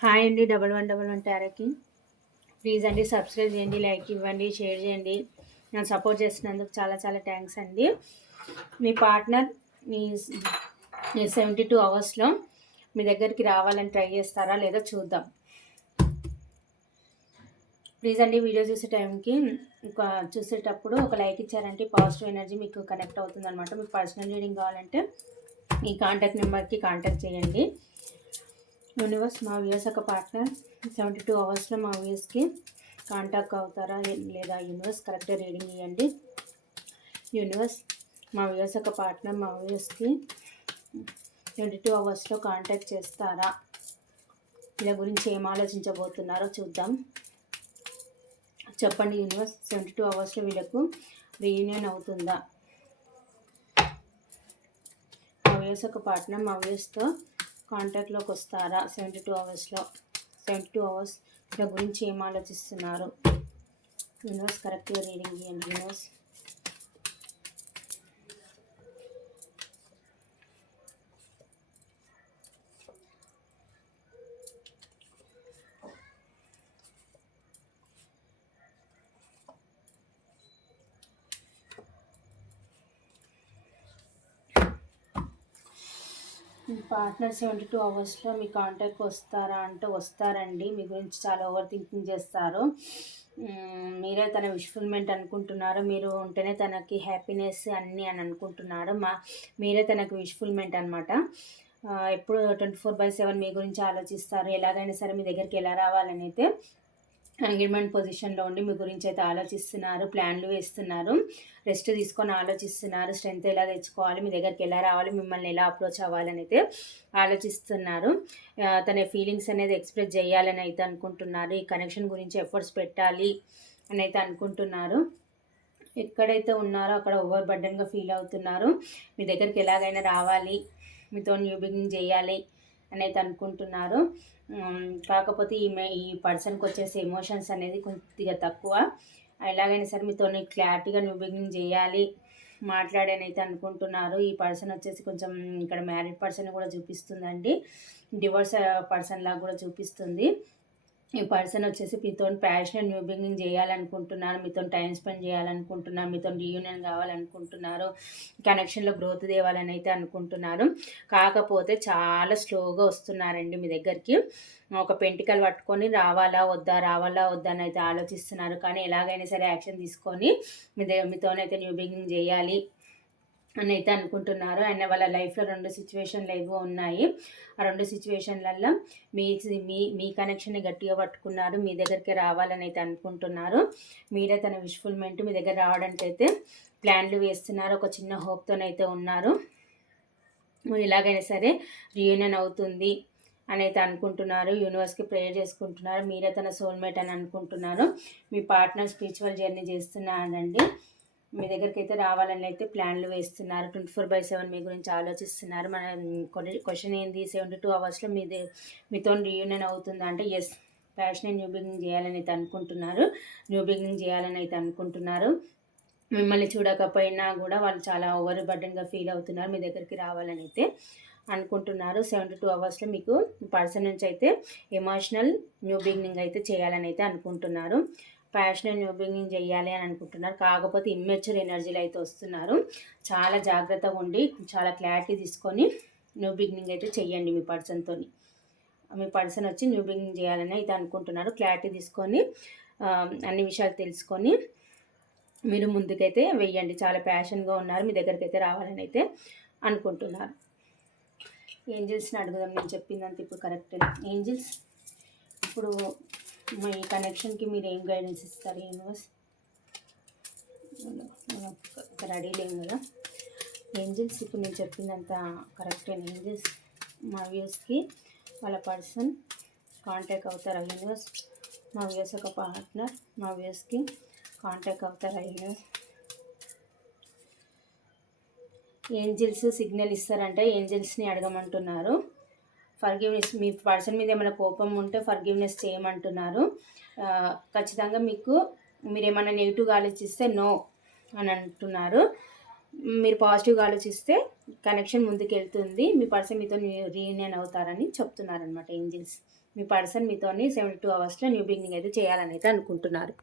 Hi అండి. 1111 టారకి please అండి subscribe చేయండి, లైక్ ఇవ్వండి, షేర్ చేయండి. నన్ను సపోర్ట్ చేస్తున్నందుకు చాలా చాలా థ్యాంక్స్ అండి. మీ పార్ట్నర్ మీ 72 అవర్స్లో మీ దగ్గరికి రావాలని ట్రై చేస్తారా లేదా చూద్దాం. ప్లీజ్ అండి వీడియో చూసేటప్పుడు ఒక లైక్ ఇచ్చారంటే పాజిటివ్ ఎనర్జీ మీకు కనెక్ట్ అవుతుంది అనమాట. మీకు పర్సనల్ రీడింగ్ కావాలంటే ఈ కాంటాక్ట్ నెంబర్కి కాంటాక్ట్ చేయండి. యూనివర్స్, మా వ్యూస్ ఒక పార్ట్నర్ 72 అవర్స్లో మా వ్యూస్కి కాంటాక్ట్ అవుతారా లేదా? యూనివర్స్ కరెక్ట్గా రీడింగ్ ఇవ్వండి. యూనివర్స్, మా వ్యూస్ ఒక పార్ట్నర్ మా వ్యూస్కి 72 అవర్స్లో కాంటాక్ట్ చేస్తారా? వీళ్ళ గురించి ఏం ఆలోచించబోతున్నారో చూద్దాం. చెప్పండి యూనివర్స్, 72 అవర్స్లో వీళ్ళకు రీయూనియన్ అవుతుందా? మా వ్యూస్ ఒక పార్ట్నర్ మా వ్యూస్తో కాంటాక్ట్లోకి వస్తారా 72 అవర్స్లో? 72 అవర్స్ వీళ్ళ గురించి ఏం ఆలోచిస్తున్నారు? యూనివర్స్ కరెక్ట్గా రీడింగ్ ఇవ్వండి. యూనివర్స్, మీ పార్ట్నర్ 72 అవర్స్లో మీ కాంటాక్ట్కి వస్తారా అంటే వస్తారండి. మీ గురించి చాలా ఓవర్ థింకింగ్ చేస్తారు. మీరే తన విష్ఫుల్మెంట్ అనుకుంటున్నారు. మీరు ఉంటేనే తనకి హ్యాపీనెస్ అన్నీ అని అనుకుంటున్నారు. మీరే తనకు విష్ఫుల్మెంట్ అనమాట. ఎప్పుడు 24/7 మీ గురించి ఆలోచిస్తారు. ఎలాగైనా సరే మీ దగ్గరికి ఎలా రావాలని అయితే ఎంగేజ్మెంట్ పొజిషన్లో ఉండి మీ గురించి అయితే ఆలోచిస్తున్నారు, ప్లాన్లు వేస్తున్నారు, రెస్ట్ తీసుకొని ఆలోచిస్తున్నారు, స్ట్రెంత్ ఎలా తెచ్చుకోవాలి, మీ దగ్గరికి ఎలా రావాలి, మిమ్మల్ని ఎలా అప్రోచ్ అవ్వాలని అయితే ఆలోచిస్తున్నారు. తన ఫీలింగ్స్ అనేది ఎక్స్ప్రెస్ చేయాలని అయితే అనుకుంటున్నారు. ఈ కనెక్షన్ గురించి ఎఫర్ట్స్ పెట్టాలి అని అయితే అనుకుంటున్నారు. ఎక్కడైతే ఉన్నారో అక్కడ ఓవర్ బర్డన్గా ఫీల్ అవుతున్నారు. మీ దగ్గరికి ఎలాగైనా రావాలి, మీతో న్యూ బిగినింగ్ చేయాలి అని అయితే అనుకుంటున్నారు. కాకపోతే ఈ పర్సన్కి వచ్చేసి ఎమోషన్స్ అనేది కొద్దిగా తక్కువ. ఎలాగైనా సరే మీతో క్లారిటీగా న్యూ బిగినింగ్ చేయాలి మాట్లాడనైతే అనుకుంటున్నారు. ఈ పర్సన్ వచ్చేసి కొంచెం ఇక్కడ మ్యారీడ్ పర్సన్ కూడా చూపిస్తుందండి, డివోర్స్ పర్సన్ లాగా కూడా చూపిస్తుంది. ఈ పర్సన్ వచ్చేసి మీతో ప్యాషనెట్ న్యూ బిగినింగ్ చేయాలనుకుంటున్నారు, మీతో టైం స్పెండ్ చేయాలనుకుంటున్నారు, మీతో రీయూనియన్ కావాలనుకుంటున్నారు, కనెక్షన్లో గ్రోత్ తేవాలని అయితే అనుకుంటున్నారు. కాకపోతే చాలా స్లోగా వస్తున్నారండి మీ దగ్గరికి. ఒక పెంటికల్ పట్టుకొని రావాలా వద్దా అని అయితే ఆలోచిస్తున్నారు. కానీ ఎలాగైనా సరే యాక్షన్ తీసుకొని మీతోనైతే న్యూ బిగినింగ్ చేయాలి అని అయితే అనుకుంటున్నారు. అండ్ వాళ్ళ లైఫ్లో 2 సిచ్యువేషన్లు ఏవో ఉన్నాయి. ఆ 2 సిచ్యువేషన్లలో మీ మీ మీ కనెక్షన్ని గట్టిగా పట్టుకున్నారు, మీ దగ్గరికి రావాలని అయితే అనుకుంటున్నారు. మీరే తన విష్ఫుల్మెంట్ మీ దగ్గర రావడానికి అయితే ప్లాన్లు వేస్తున్నారు. ఒక చిన్న హోప్తోనైతే ఉన్నారు. ఎలాగైనా సరే రీయూనియన్ అవుతుంది అని అయితే అనుకుంటున్నారు. యూనివర్స్కి ప్రేయర్ చేసుకుంటున్నారు. మీరే తన సోల్మేట్ అని అనుకుంటున్నారు. మీ పార్ట్నర్ స్పిరిచువల్ జర్నీ చేస్తున్నారండి. మీ దగ్గరికి అయితే రావాలని అయితే ప్లాన్లు వేస్తున్నారు. 24/7 మీ గురించి ఆలోచిస్తున్నారు. మన క్వశ్చన్ ఏంది, 72 అవర్స్లో మీతో రీయూనియన్ అవుతుందా అంటే ఎస్, ప్యాషనెట్ న్యూ బిగినింగ్ చేయాలని అయితే అనుకుంటున్నారు. న్యూ బిగినింగ్ చేయాలని అయితే అనుకుంటున్నారు. మిమ్మల్ని చూడకపోయినా కూడా వాళ్ళు చాలా ఓవర్ బర్డన్గా ఫీల్ అవుతున్నారు. మీ దగ్గరికి రావాలని అయితే అనుకుంటున్నారు. 72 అవర్స్లో మీకు పర్సన్ నుంచి అయితే ఎమోషనల్ న్యూ బిగినింగ్ అయితే చేయాలని అయితే అనుకుంటున్నారు. ప్యాషనెట్ న్యూ బిగినింగ్ చేయాలి అని అనుకుంటున్నారు. కాకపోతే ఇమ్మెచ్యూర్ ఎనర్జీలు అయితే వస్తున్నారు. చాలా జాగ్రత్తగా ఉండి చాలా క్లారిటీ తీసుకొని న్యూ బిగినింగ్ అయితే చెయ్యండి. మీ పర్సన్ వచ్చి న్యూ బిగినింగ్ చేయాలని అయితే అనుకుంటున్నారు. క్లారిటీ తీసుకొని అన్ని విషయాలు తెలుసుకొని మీరు ముందుకైతే వెయ్యండి. చాలా ప్యాషన్గా ఉన్నారు. మీ దగ్గరికి అయితే రావాలని అయితే అనుకుంటున్నారు. ఏంజిల్స్ని అడుగుదాం. నేను చెప్పిందంత ఇప్పుడు కరెక్ట్. ఏంజిల్స్, ఇప్పుడు మా ఈ కనెక్షన్కి మీరు ఏం గైడెన్స్ ఇస్తారు యూనివర్స్? రెడీ లేము కదా ఏంజిల్స్, ఇప్పుడు నేను చెప్పిందంత కరెక్ట్. ఏంజిల్స్, మా వ్యూస్కి వాళ్ళ పర్సన్ కాంటాక్ట్ అవుతారా యూనివర్స్? మా వ్యూస్ ఒక పార్ట్నర్ మా వ్యూస్కి కాంటాక్ట్ అవుతారా యూనివర్స్? ఏంజిల్స్ సిగ్నల్ ఇస్తారంటే ఏంజిల్స్ని అడగమంటున్నారు. ఫర్గివ్నెస్, మీ పర్సన్ మీద ఏమైనా కోపం ఉంటే ఫర్గివ్నెస్ చేయమంటున్నారు. ఖచ్చితంగా మీరు ఏమైనా నెగిటివ్గా ఆలోచిస్తే నో అని అంటున్నారు. మీరు పాజిటివ్గా ఆలోచిస్తే కనెక్షన్ ముందుకెళ్తుంది. మీ పర్సన్ మీతో రీయూనియన్ అవుతారని చెప్తున్నారనమాట ఏంజిల్స్. మీ పర్సన్ మీతోని 72 అవర్స్లో న్యూ బిగినింగ్ అయితే చేయాలని అయితే అనుకుంటున్నారు.